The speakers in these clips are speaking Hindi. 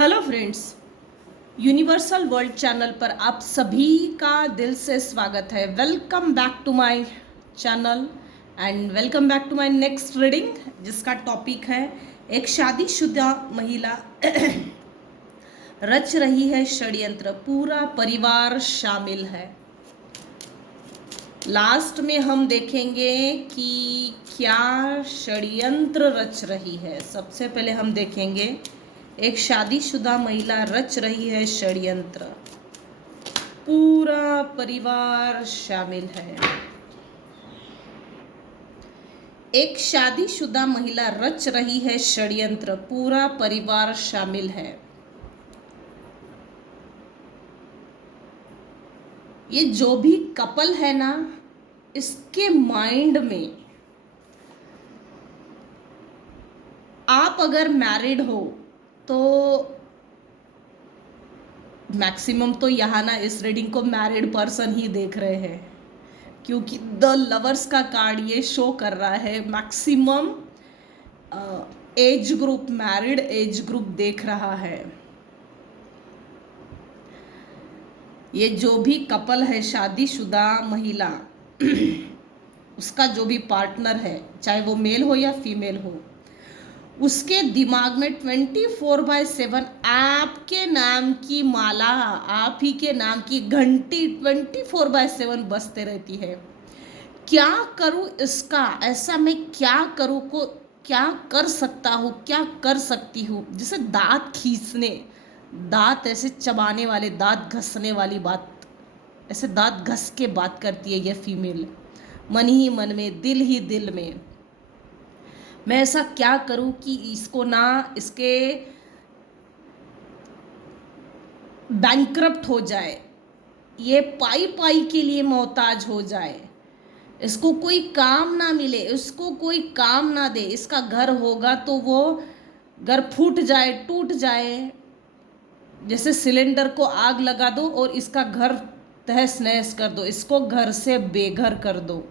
Hello friends, universal world channel पर आप सभी का दिल से स्वागत है। Welcome back to my channel and welcome back to my next reading, जिसका टॉपिक है एक शादीशुदा महिला रच रही है षड्यंत्र, पूरा परिवार शामिल है। लास्ट में हम देखेंगे कि क्या षड्यंत्र रच रही है। सबसे पहले हम देखेंगे एक शादीशुदा महिला रच रही है षड्यंत्र, पूरा परिवार शामिल है। एक शादीशुदा महिला रच रही है षड्यंत्र, पूरा परिवार शामिल है। ये जो भी कपल है ना, इसके माइंड में, आप अगर मैरिड हो तो मैक्सिमम तो यहाँ ना इस रीडिंग को मैरिड पर्सन ही देख रहे हैं, क्योंकि द लवर्स का कार्ड ये शो कर रहा है maximum age group, married age group देख रहा है। ये जो भी कपल है, शादीशुदा महिला, उसका जो भी पार्टनर है, चाहे वो मेल हो या फीमेल हो, उसके दिमाग में 24/7 आपके नाम की माला, आप ही के नाम की घंटी 24/7 बजते रहती है। क्या करूं इसका, ऐसा मैं क्या करूं, को क्या कर सकता हूँ, क्या कर सकती हूँ। जैसे दांत खींचने, दांत ऐसे चबाने वाले, दांत घसने वाली बात, ऐसे दांत घस के बात करती है ये फीमेल, मन ही मन में, दिल ही दिल में। मैं ऐसा क्या करूं कि इसको ना, इसके बैंकरप्ट हो जाए, ये पाई पाई के लिए मोहताज हो जाए, इसको कोई काम ना मिले, इसको कोई काम ना दे। इसका घर होगा तो वो घर फूट जाए, टूट जाए, जैसे सिलेंडर को आग लगा दो और इसका घर तहस नहस कर दो, इसको घर से बेघर कर दो।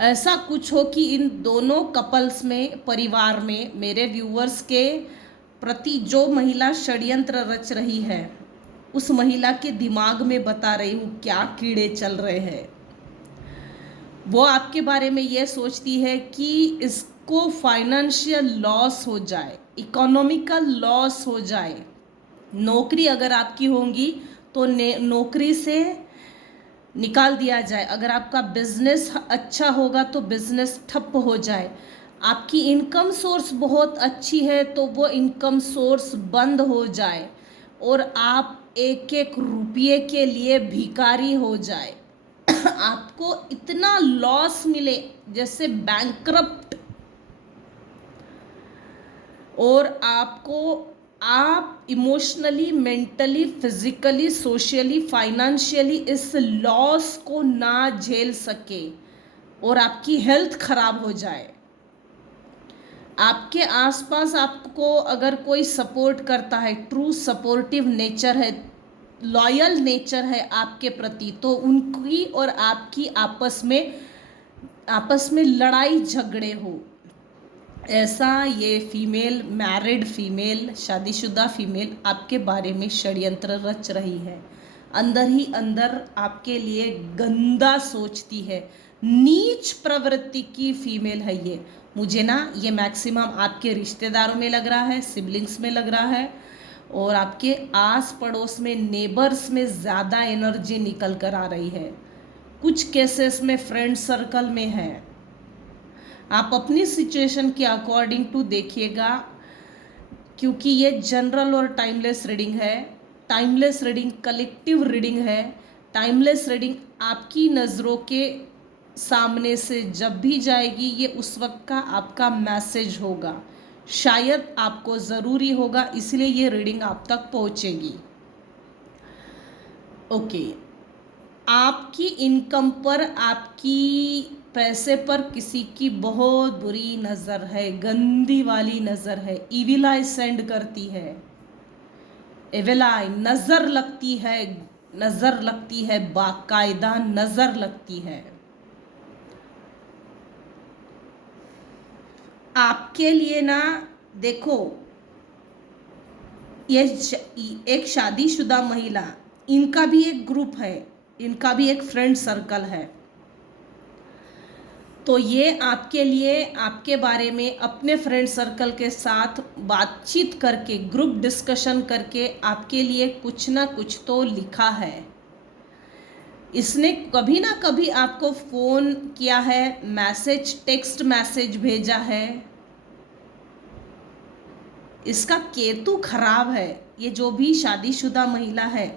ऐसा कुछ हो कि इन दोनों कपल्स में, परिवार में, मेरे व्यूअर्स के प्रति जो महिला षड्यंत्र रच रही है, उस महिला के दिमाग में बता रही हूँ क्या कीड़े चल रहे हैं। वो आपके बारे में ये सोचती है कि इसको फाइनेंशियल लॉस हो जाए, इकोनॉमिकल लॉस हो जाए। नौकरी अगर आपकी होंगी तो नौकरी से निकाल दिया जाए, अगर आपका बिजनेस अच्छा होगा तो बिजनेस ठप हो जाए, आपकी इनकम सोर्स बहुत अच्छी है तो वो इनकम सोर्स बंद हो जाए और आप एक एक रुपये के लिए भिखारी हो जाए। आपको इतना लॉस मिले, जैसे बैंकरप्ट, और आप emotionally, mentally, physically, socially, financially इस लॉस को ना झेल सके और आपकी हेल्थ खराब हो जाए। आपके आसपास आपको अगर कोई सपोर्ट करता है, ट्रू सपोर्टिव नेचर है, लॉयल नेचर है आपके प्रति, तो उनकी और आपकी आपस में लड़ाई झगड़े हो, ऐसा ये फीमेल, मैरिड फीमेल, शादीशुदा फीमेल आपके बारे में षड्यंत्र रच रही है। अंदर ही अंदर आपके लिए गंदा सोचती है, नीच प्रवृत्ति की फीमेल है ये। मुझे ना ये मैक्सिमम आपके रिश्तेदारों में लग रहा है, सिबलिंग्स में लग रहा है, और आपके आस पड़ोस में, नेबर्स में ज़्यादा एनर्जी निकल कर आ रही है। कुछ केसेस में फ्रेंड सर्कल में है। आप अपनी सिचुएशन के अकॉर्डिंग टू देखिएगा, क्योंकि ये जनरल और टाइमलेस रीडिंग है। टाइमलेस रीडिंग कलेक्टिव रीडिंग है। टाइमलेस रीडिंग आपकी नज़रों के सामने से जब भी जाएगी, ये उस वक्त का आपका मैसेज होगा, शायद आपको ज़रूरी होगा, इसलिए ये रीडिंग आप तक पहुंचेगी। ओके, आपकी इनकम पर, आपकी पैसे पर किसी की बहुत बुरी नज़र है, गंदी वाली नज़र है, इविल आई सेंड करती है, इविल आई नज़र लगती है, नज़र लगती है, बाकायदा नज़र लगती है। आपके लिए ना, देखो, ये एक शादीशुदा महिला, इनका भी एक ग्रुप है, इनका भी एक फ्रेंड सर्कल है। तो ये आपके लिए, आपके बारे में अपने फ्रेंड सर्कल के साथ बातचीत करके, ग्रुप डिस्कशन करके आपके लिए कुछ ना कुछ तो लिखा है। इसने कभी ना कभी आपको फ़ोन किया है, मैसेज, टेक्स्ट मैसेज भेजा है। इसका केतु खराब है। ये जो भी शादीशुदा महिला है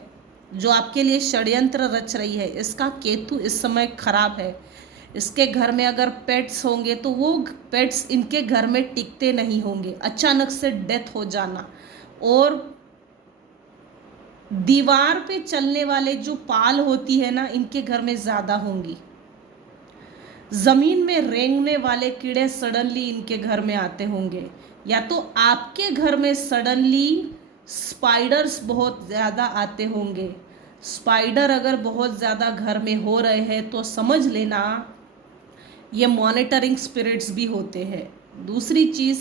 जो आपके लिए षड्यंत्र रच रही है, इसका केतु इस समय खराब है। इसके घर में अगर पेट्स होंगे तो वो पेट्स इनके घर में टिकते नहीं होंगे। अचानक से डेथ हो जाना, और दीवार पे चलने वाले जो पाल होती है ना, इनके घर में ज़्यादा होंगी। ज़मीन में रेंगने वाले कीड़े सडनली इनके घर में आते होंगे, या तो आपके घर में सडनली स्पाइडर्स बहुत ज़्यादा आते होंगे। स्पाइडर अगर बहुत ज़्यादा घर में हो रहे हैं तो समझ लेना ये मॉनिटरिंग स्पिरिट्स भी होते हैं। दूसरी चीज़,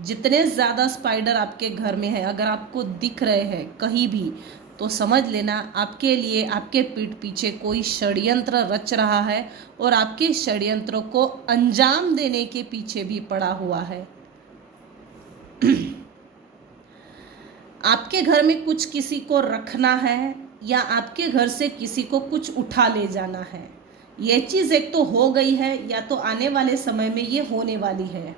जितने ज़्यादा स्पाइडर आपके घर में है, अगर आपको दिख रहे हैं कहीं भी, तो समझ लेना आपके लिए, आपके पीठ पीछे कोई षड्यंत्र रच रहा है, और आपके षड्यंत्रों को अंजाम देने के पीछे भी पड़ा हुआ है। आपके घर में कुछ किसी को रखना है, या आपके घर से किसी को कुछ उठा ले जाना है। ये चीज़ एक तो हो गई है, या तो आने वाले समय में ये होने वाली है।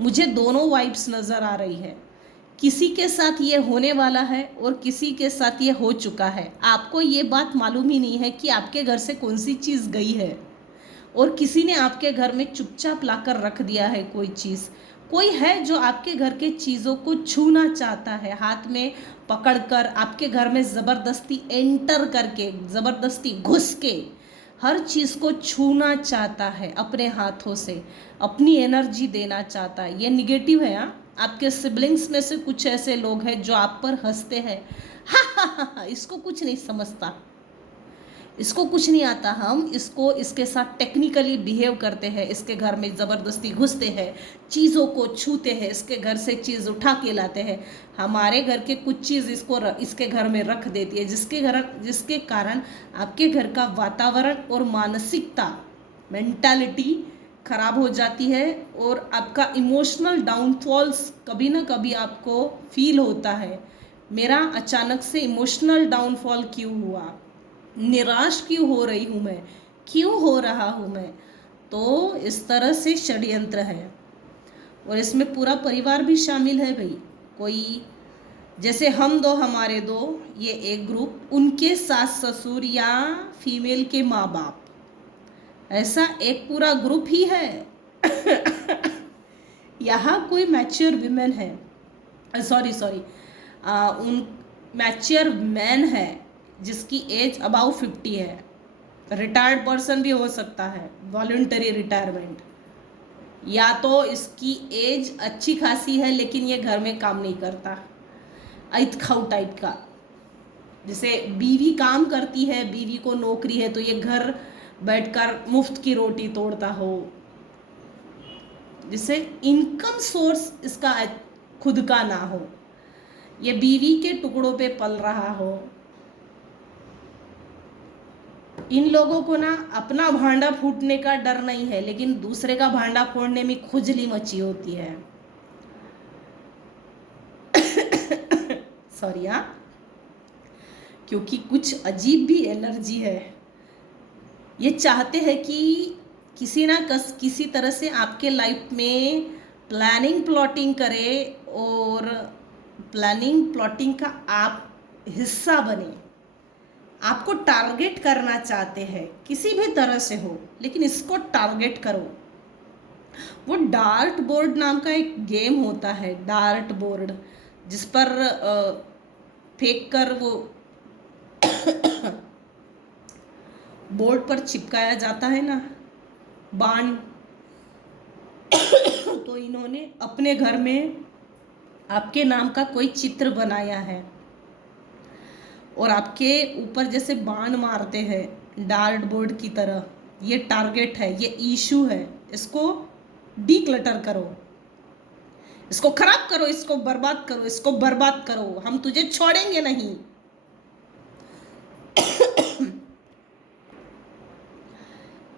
मुझे दोनों वाइब्स नज़र आ रही है। किसी के साथ ये होने वाला है और किसी के साथ ये हो चुका है। आपको ये बात मालूम ही नहीं है कि आपके घर से कौन सी चीज़ गई है, और किसी ने आपके घर में चुपचाप लाकर रख दिया है कोई चीज़। कोई है जो आपके घर के चीज़ों को छूना चाहता है, हाथ में पकड़कर आपके घर में ज़बरदस्ती एंटर करके, ज़बरदस्ती घुस के हर चीज़ को छूना चाहता है अपने हाथों से, अपनी एनर्जी देना चाहता है। ये निगेटिव है। हाँ, आपके सिबलिंग्स में से कुछ ऐसे लोग हैं जो आप पर हंसते हैं, हा, इसको कुछ नहीं समझता, इसको कुछ नहीं आता, हम इसको इसके साथ टेक्निकली बिहेव करते हैं, इसके घर में ज़बरदस्ती घुसते हैं, चीज़ों को छूते हैं, इसके घर से चीज़ उठा के लाते हैं, हमारे घर के कुछ चीज़ इसके घर में रख देती है, जिसके कारण आपके घर का वातावरण और मानसिकता, मेंटालिटी खराब हो जाती है, और आपका इमोशनल डाउनफॉल्स कभी ना कभी आपको फील होता है। मेरा अचानक से इमोशनल डाउनफॉल क्यों हुआ, निराश क्यों हो रही हूँ मैं, क्यों हो रहा हूँ मैं? तो इस तरह से षड्यंत्र है, और इसमें पूरा परिवार भी शामिल है भाई। कोई जैसे हम दो, हमारे दो, ये एक ग्रुप, उनके सास ससुर या फीमेल के माँ बाप, ऐसा एक पूरा ग्रुप ही है। यहाँ कोई मैच्योर विमेन है, सॉरी उन मैच्योर मैन है जिसकी एज अबाउ 50 है। रिटायर्ड पर्सन भी हो सकता है, वॉलंटरी रिटायरमेंट, या तो इसकी एज अच्छी खासी है लेकिन ये घर में काम नहीं करता, ऐत खाऊ टाइप का। जैसे बीवी काम करती है, बीवी को नौकरी है, तो ये घर बैठकर मुफ्त की रोटी तोड़ता हो, जिससे इनकम सोर्स इसका खुद का ना हो, ये बीवी के टुकड़ों पे पल रहा हो। इन लोगों को ना अपना भांडा फूटने का डर नहीं है, लेकिन दूसरे का भांडा फोड़ने में खुजली मची होती है। सॉरी हाँ, क्योंकि कुछ अजीब भी एनर्जी है। ये चाहते हैं कि किसी तरह से आपके लाइफ में प्लानिंग प्लॉटिंग करे, और प्लानिंग प्लॉटिंग का आप हिस्सा बने, आपको टारगेट करना चाहते हैं, किसी भी तरह से हो, लेकिन इसको टारगेट करो। वो डार्ट बोर्ड नाम का एक गेम होता है, डार्ट बोर्ड, जिस पर फेंक कर वो बोर्ड पर चिपकाया जाता है ना, बाण। तो इन्होंने अपने घर में आपके नाम का कोई चित्र बनाया है, और आपके ऊपर जैसे बाण मारते हैं डार्ट बोर्ड की तरह। ये टारगेट है, ये इशू है, इसको डीक्लटर करो। इसको खराब करो, इसको बर्बाद करो, इसको बर्बाद करो, हम तुझे छोड़ेंगे नहीं।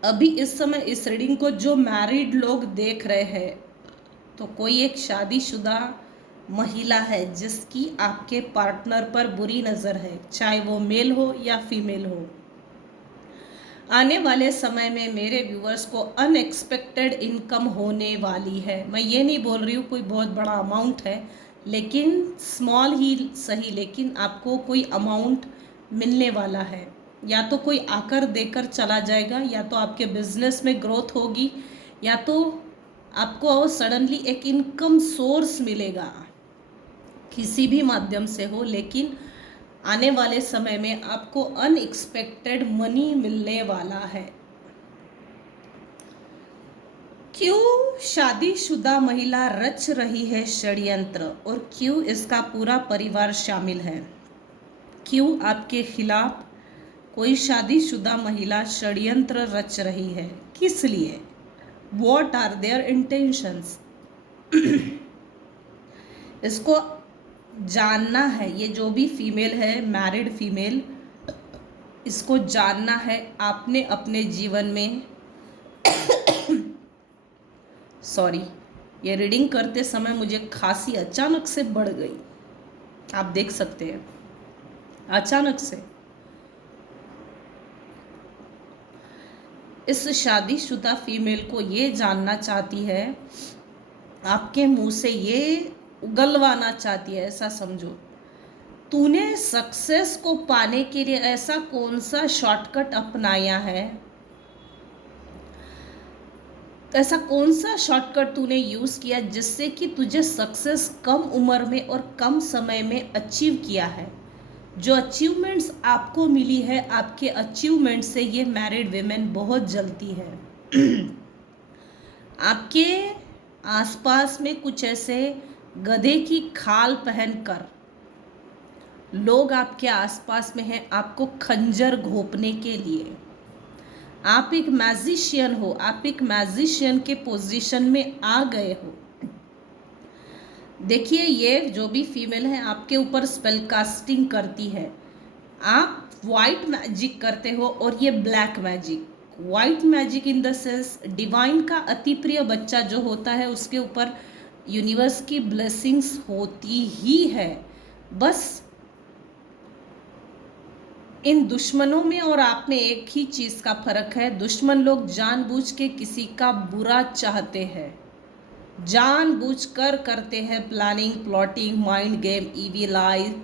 अभी इस समय इस रीडिंग को जो मैरिड लोग देख रहे हैं, तो कोई एक शादीशुदा महिला है जिसकी आपके पार्टनर पर बुरी नज़र है, चाहे वो मेल हो या फीमेल हो। आने वाले समय में मेरे व्यूअर्स को अनएक्सपेक्टेड इनकम होने वाली है। मैं ये नहीं बोल रही हूँ कोई बहुत बड़ा अमाउंट है, लेकिन स्मॉल ही सही, लेकिन आपको कोई अमाउंट मिलने वाला है। या तो कोई आकर देकर चला जाएगा, या तो आपके बिजनेस में ग्रोथ होगी, या तो आपको सडनली एक इनकम सोर्स मिलेगा, किसी भी माध्यम से हो, लेकिन आने वाले समय में आपको अनएक्सपेक्टेड मनी मिलने वाला है। क्यों शादीशुदा महिला रच रही है षड्यंत्र, और क्यों इसका पूरा परिवार शामिल है? क्यों आपके खिलाफ कोई शादीशुदा महिला षड्यंत्र रच रही है? किस लिए? What are their intentions? इसको जानना है। ये जो भी फीमेल है, मैरिड फीमेल, इसको जानना है। आपने अपने जीवन में सॉरी, ये रीडिंग करते समय मुझे खांसी अचानक से बढ़ गई, आप देख सकते हैं, अचानक से। इस शादीशुदा फीमेल को ये जानना चाहती है, आपके मुंह से ये उगलवाना चाहती है, ऐसा समझो। तूने सक्सेस को पाने के लिए ऐसा कौन सा शॉर्टकट अपनाया है, ऐसा कौन सा शॉर्टकट तूने यूज़ किया जिससे कि तुझे सक्सेस कम उम्र में और कम समय में अचीव किया है। जो अचीवमेंट्स आपको मिली है, आपके अचीवमेंट से ये मैरिड विमेन बहुत जलती है। आपके आसपास में कुछ ऐसे गधे की खाल पहनकर लोग आपके आसपास में हैं, आपको खंजर घोंपने के लिए। आप एक मैजिशियन हो, आप एक मैजिशियन के पोजीशन में आ गए हो। देखिए, ये जो भी फीमेल है आपके ऊपर स्पेल कास्टिंग करती है। आप वाइट मैजिक करते हो और ये black magic. White magic in the sense divine का अति प्रिय बच्चा जो होता है, उसके ऊपर यूनिवर्स की ब्लेसिंग्स होती ही है। बस इन दुश्मनों में और आप में एक ही चीज़ का फर्क है। दुश्मन लोग जानबूझ के किसी का बुरा चाहते हैं, जानबूझकर करते हैं planning, plotting, mind game, evil आई,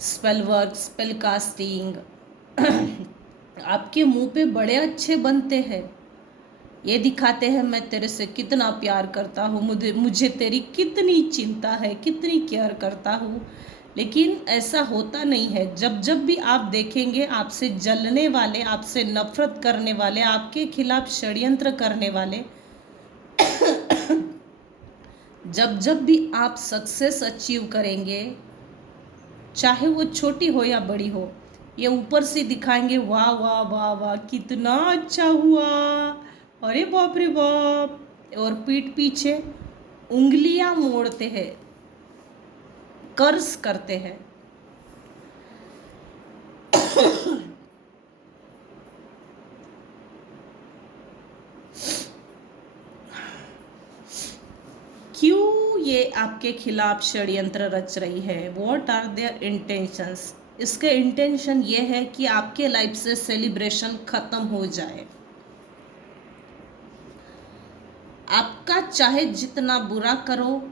स्पेल वर्क, स्पेल कास्टिंग। आपके मुंह पे बड़े अच्छे बनते हैं, ये दिखाते हैं मैं तेरे से कितना प्यार करता हूँ, मुझे तेरी कितनी चिंता है, कितनी केयर करता हूँ। लेकिन ऐसा होता नहीं है। जब जब भी आप देखेंगे आपसे जलने वाले, आपसे नफरत करने वाले, आपके खिलाफ षड्यंत्र करने वाले, जब जब भी आप सक्सेस अचीव करेंगे, चाहे वो छोटी हो या बड़ी हो, ये ऊपर से दिखाएंगे वाह वाह वाह वाह कितना अच्छा हुआ, अरे बाप रे बाप, और पीठ पीछे उंगलियां मोड़ते हैं, कर्ज करते हैं। क्यों ये आपके खिलाफ षड्यंत्र रच रही है? What are their intentions? इसके इंटेंशन ये है कि आपके लाइफ से सेलिब्रेशन खत्म हो जाए। आपका चाहे जितना बुरा करो,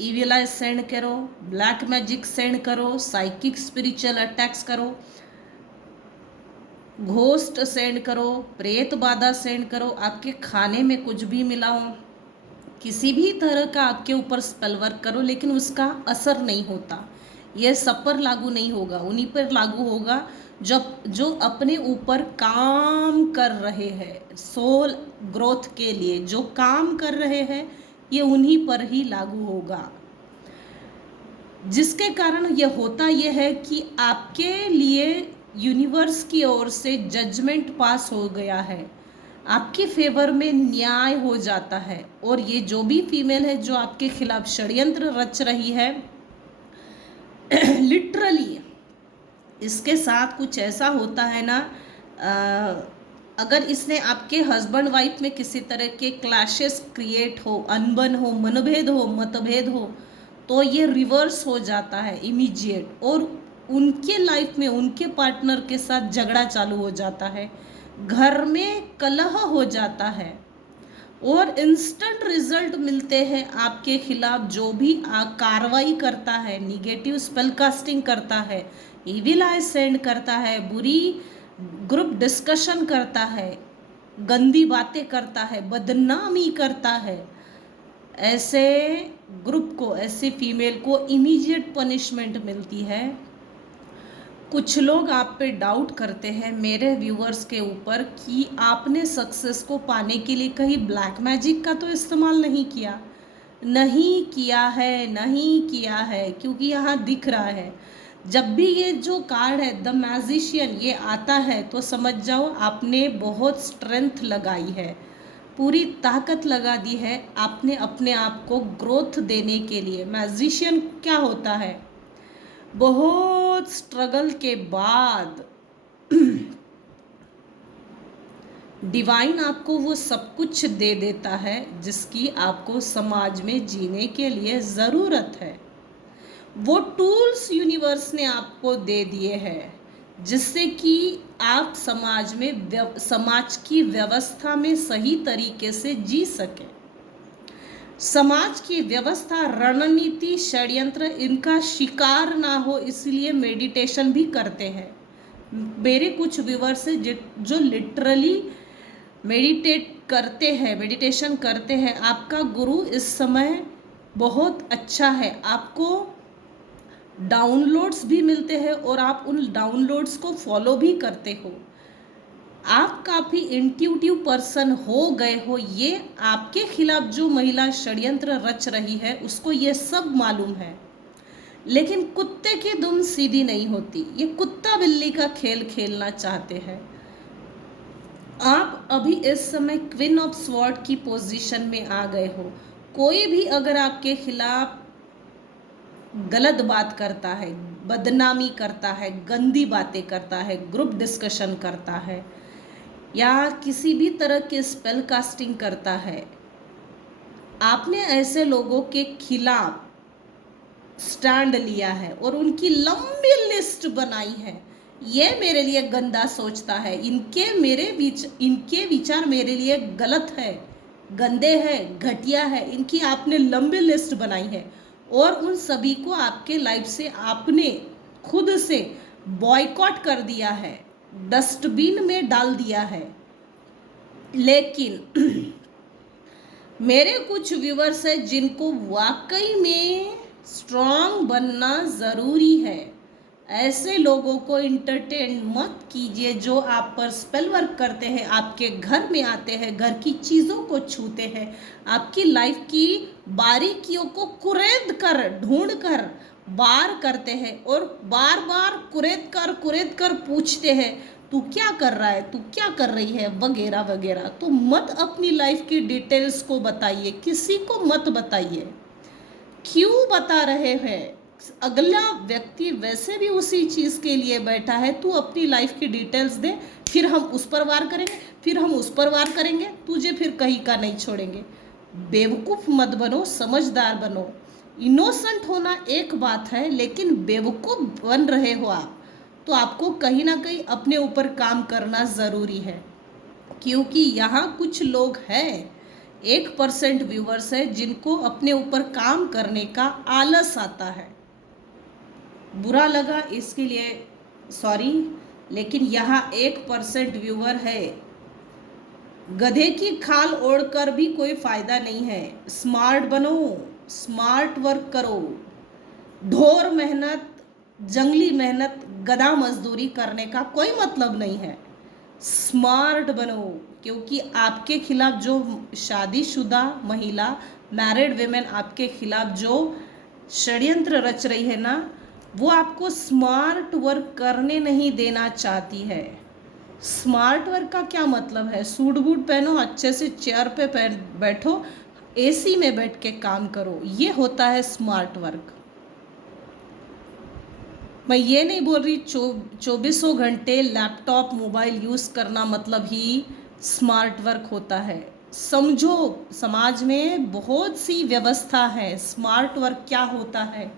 ईविल आई सेंड करो, ब्लैक मैजिक सेंड करो, साइकिक स्पिरिचुअल अटैक्स करो, घोस्ट सेंड करो, प्रेत बाधा सेंड करो, आपके खाने में कुछ भी मिलाओ, किसी भी तरह का आपके ऊपर स्पेल वर्क करो, लेकिन उसका असर नहीं होता। यह सब पर लागू नहीं होगा, उन्हीं पर लागू होगा जो अपने ऊपर काम कर रहे हैं, सोल ग्रोथ के लिए जो काम कर रहे हैं, ये उन्हीं पर ही लागू होगा। जिसके कारण यह होता यह है कि आपके लिए यूनिवर्स की ओर से जजमेंट पास हो गया है। आपके फेवर में न्याय हो जाता है। और ये जो भी फीमेल है जो आपके खिलाफ षड्यंत्र रच रही है, लिटरली इसके साथ कुछ ऐसा होता है ना, अगर इसने आपके हस्बैंड वाइफ में किसी तरह के क्लैशेस क्रिएट हो, अनबन हो, मनभेद हो, मतभेद हो, तो ये रिवर्स हो जाता है इमीडिएट, और उनके लाइफ में उनके पार्टनर के साथ झगड़ा चालू हो जाता है, घर में कलह हो जाता है, और इंस्टेंट रिजल्ट मिलते हैं आपके खिलाफ। जो भी कार्रवाई करता है, निगेटिव स्पेल कास्टिंग करता है, इविल आई सेंड करता है, बुरी ग्रुप डिस्कशन करता है, गंदी बातें करता है, बदनामी करता है, ऐसे ग्रुप को, ऐसे फीमेल को इमीडिएट पनिशमेंट मिलती है। कुछ लोग आप पे डाउट करते हैं मेरे व्यूअर्स के ऊपर कि आपने सक्सेस को पाने के लिए कहीं ब्लैक मैजिक का तो इस्तेमाल नहीं किया। नहीं किया है, नहीं किया है, क्योंकि यहाँ दिख रहा है। जब भी ये जो कार्ड है द मैजिशियन ये आता है तो समझ जाओ आपने बहुत स्ट्रेंथ लगाई है, पूरी ताकत लगा दी है आपने अपने आप को ग्रोथ देने के लिए। मैजिशियन क्या होता है? बहुत स्ट्रगल के बाद डिवाइन आपको वो सब कुछ दे देता है जिसकी आपको समाज में जीने के लिए ज़रूरत है। वो टूल्स यूनिवर्स ने आपको दे दिए हैं जिससे कि आप समाज की व्यवस्था में सही तरीके से जी सकें। समाज की व्यवस्था, रणनीति, षड्यंत्र इनका शिकार ना हो, इसलिए मेडिटेशन भी करते हैं। मेरे कुछ व्यूअर्स हैं जो लिटरली मेडिटेशन करते हैं। आपका गुरु इस समय बहुत अच्छा है, आपको डाउनलोड्स भी मिलते हैं और आप उन डाउनलोड्स को फॉलो भी करते हो। आप काफ़ी इंट्यूटिव पर्सन हो गए हो। ये आपके खिलाफ जो महिला षड्यंत्र रच रही है उसको ये सब मालूम है, लेकिन कुत्ते की दुम सीधी नहीं होती। ये कुत्ता बिल्ली का खेल खेलना चाहते हैं। आप अभी इस समय क्वीन ऑफ स्वॉर्ड की पोजीशन में आ गए हो। कोई भी अगर आपके खिलाफ गलत बात करता है, बदनामी करता है, गंदी बातें करता है, ग्रुप डिस्कशन करता है, या किसी भी तरह के स्पेल कास्टिंग करता है, आपने ऐसे लोगों के खिलाफ स्टैंड लिया है और उनकी लंबी लिस्ट बनाई है। ये मेरे लिए गंदा सोचता है, इनके विचार मेरे लिए गलत है, गंदे है, घटिया है, इनकी आपने लंबी लिस्ट बनाई है और उन सभी को आपके लाइफ से आपने खुद से बॉयकॉट कर दिया है, डस्टबिन में डाल दिया है। लेकिन मेरे कुछ व्यूअर्स हैं जिनको वाकई में स्ट्रांग बनना ज़रूरी है। ऐसे लोगों को इंटरटेन मत कीजिए जो आप पर स्पेल वर्क करते हैं, आपके घर में आते हैं, घर की चीज़ों को छूते हैं, आपकी लाइफ की बारीकियों को कुरेद कर, ढूंढ कर बार करते हैं और बार बार कुरेद कर पूछते हैं तू क्या कर रहा है, तू क्या कर रही है, वगैरह वगैरह। तो मत अपनी लाइफ की डिटेल्स को बताइए, किसी को मत बताइए। क्यों बता रहे हैं? अगला व्यक्ति वैसे भी उसी चीज़ के लिए बैठा है। तू अपनी लाइफ की डिटेल्स दे, फिर हम उस पर वार करेंगे, फिर हम उस पर वार करेंगे, तुझे फिर कहीं का नहीं छोड़ेंगे। बेवकूफ़ मत बनो, समझदार बनो। इनोसेंट होना एक बात है, लेकिन बेवकूफ़ बन रहे हो आप, तो आपको कहीं ना कहीं अपने ऊपर काम करना ज़रूरी है। क्योंकि यहाँ कुछ लोग हैं, 1% व्यूवर्स है जिनको अपने ऊपर काम करने का आलस आता है। बुरा लगा इसके लिए सॉरी, लेकिन यहाँ 1% व्यूवर है। गधे की खाल ओढ़कर भी कोई फायदा नहीं है। स्मार्ट बनो, स्मार्ट वर्क करो। ढोर मेहनत, जंगली मेहनत, गधा मजदूरी करने का कोई मतलब नहीं है। स्मार्ट बनो, क्योंकि आपके खिलाफ जो शादीशुदा महिला, मैरिड वेमेन आपके खिलाफ जो षड्यंत्र रच रही है ना, वो आपको स्मार्ट वर्क करने नहीं देना चाहती है। स्मार्ट वर्क का क्या मतलब है? सूट बूट पहनो, अच्छे से चेयर पे बैठो, एसी में बैठ के काम करो, ये होता है स्मार्ट वर्क। मैं ये नहीं बोल रही 2400 घंटे लैपटॉप मोबाइल यूज़ करना मतलब ही स्मार्ट वर्क होता है। समझो, समाज में बहुत सी व्यवस्था है, स्मार्ट वर्क क्या होता है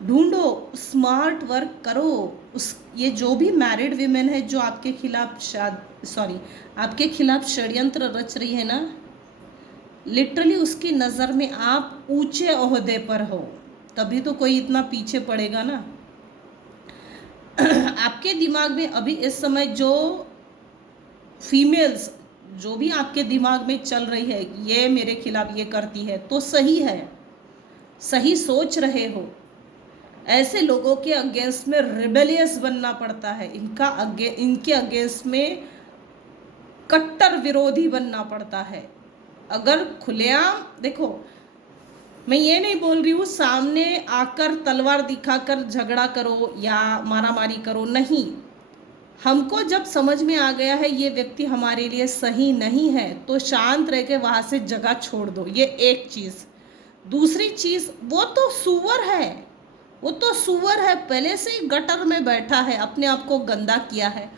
ढूंढो, स्मार्ट वर्क करो। उस ये जो भी मैरिड वीमेन है जो आपके खिलाफ आपके खिलाफ षड्यंत्र रच रही है ना, लिटरली उसकी नज़र में आप ऊंचे ओहदे पर हो, तभी तो कोई इतना पीछे पड़ेगा ना। आपके दिमाग में अभी इस समय जो फीमेल्स जो भी आपके दिमाग में चल रही है, ये मेरे खिलाफ ये करती है, तो सही है, सही सोच रहे हो। ऐसे लोगों के अगेंस्ट में रिबेलियस बनना पड़ता है, इनके अगेंस्ट में कट्टर विरोधी बनना पड़ता है। अगर खुलेआम देखो, मैं ये नहीं बोल रही हूँ सामने आकर तलवार दिखाकर झगड़ा करो या मारामारी करो, नहीं। हमको जब समझ में आ गया है ये व्यक्ति हमारे लिए सही नहीं है, तो शांत रह के वहाँ से जगह छोड़ दो, ये एक चीज़। दूसरी चीज़, वो तो सुअर है, वो तो सुअर है, पहले से ही गटर में बैठा है, अपने आप को गंदा किया है।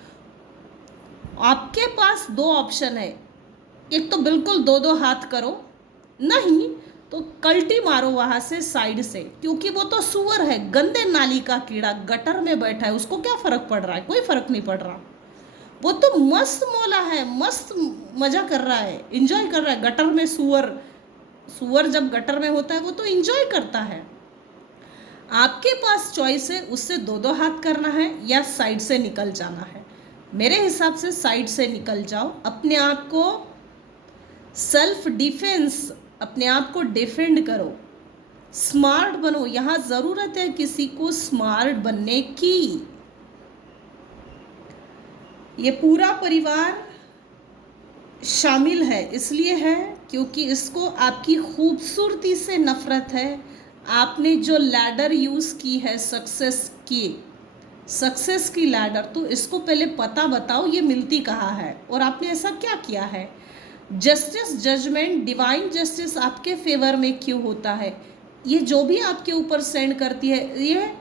आपके पास दो ऑप्शन है, एक तो बिल्कुल दो दो हाथ करो, नहीं तो कल्टी मारो वहाँ से साइड से, क्योंकि वो तो सुअर है, गंदे नाली का कीड़ा गटर में बैठा है, उसको क्या फ़र्क पड़ रहा है? कोई फ़र्क नहीं पड़ रहा। वो तो मस्त मौला है, मस्त मज़ा कर रहा है, इंजॉय कर रहा है गटर में। सुअर जब गटर में होता है वो तो इंजॉय करता है। आपके पास चॉइस है, उससे दो दो हाथ करना है या साइड से निकल जाना है। मेरे हिसाब से साइड से निकल जाओ, अपने आप को सेल्फ डिफेंस, अपने आप को डिफेंड करो, स्मार्ट बनो। यहाँ ज़रूरत है किसी को स्मार्ट बनने की। ये पूरा परिवार शामिल है, इसलिए है क्योंकि इसको आपकी खूबसूरती से नफ़रत है। आपने जो लैडर यूज़ की है सक्सेस की लैडर, तो इसको पहले पता बताओ ये मिलती कहाँ है और आपने ऐसा क्या किया है। जस्टिस, जजमेंट, डिवाइन जस्टिस आपके फेवर में क्यों होता है? ये जो भी आपके ऊपर सेंड करती है, ये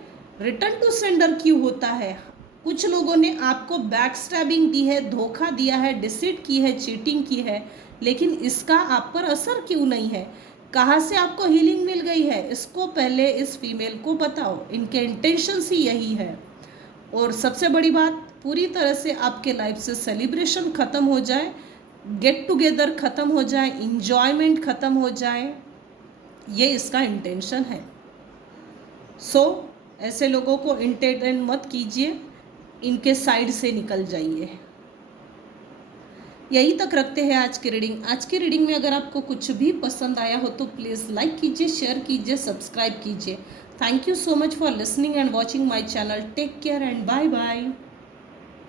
रिटर्न टू सेंडर क्यों होता है? कुछ लोगों ने आपको बैक स्टैबिंग दी है, धोखा दिया है, डिसीट की है, चीटिंग की है, लेकिन इसका आप पर असर क्यों नहीं है? कहाँ से आपको हीलिंग मिल गई है? इसको पहले इस फीमेल को बताओ, इनके इंटेंशंस ही यही है। और सबसे बड़ी बात, पूरी तरह से आपके लाइफ से सेलिब्रेशन ख़त्म हो जाए, गेट टुगेदर ख़त्म हो जाए, इंजॉयमेंट ख़त्म हो जाए, ये इसका इंटेंशन है। ऐसे लोगों को इंटरटेन मत कीजिए, इनके साइड से निकल जाइए। यही तक रखते हैं आज की रीडिंग। आज की रीडिंग में अगर आपको कुछ भी पसंद आया हो तो प्लीज़ लाइक कीजिए, शेयर कीजिए, सब्सक्राइब कीजिए। Thank you so much for listening and watching my channel. Take care and bye bye.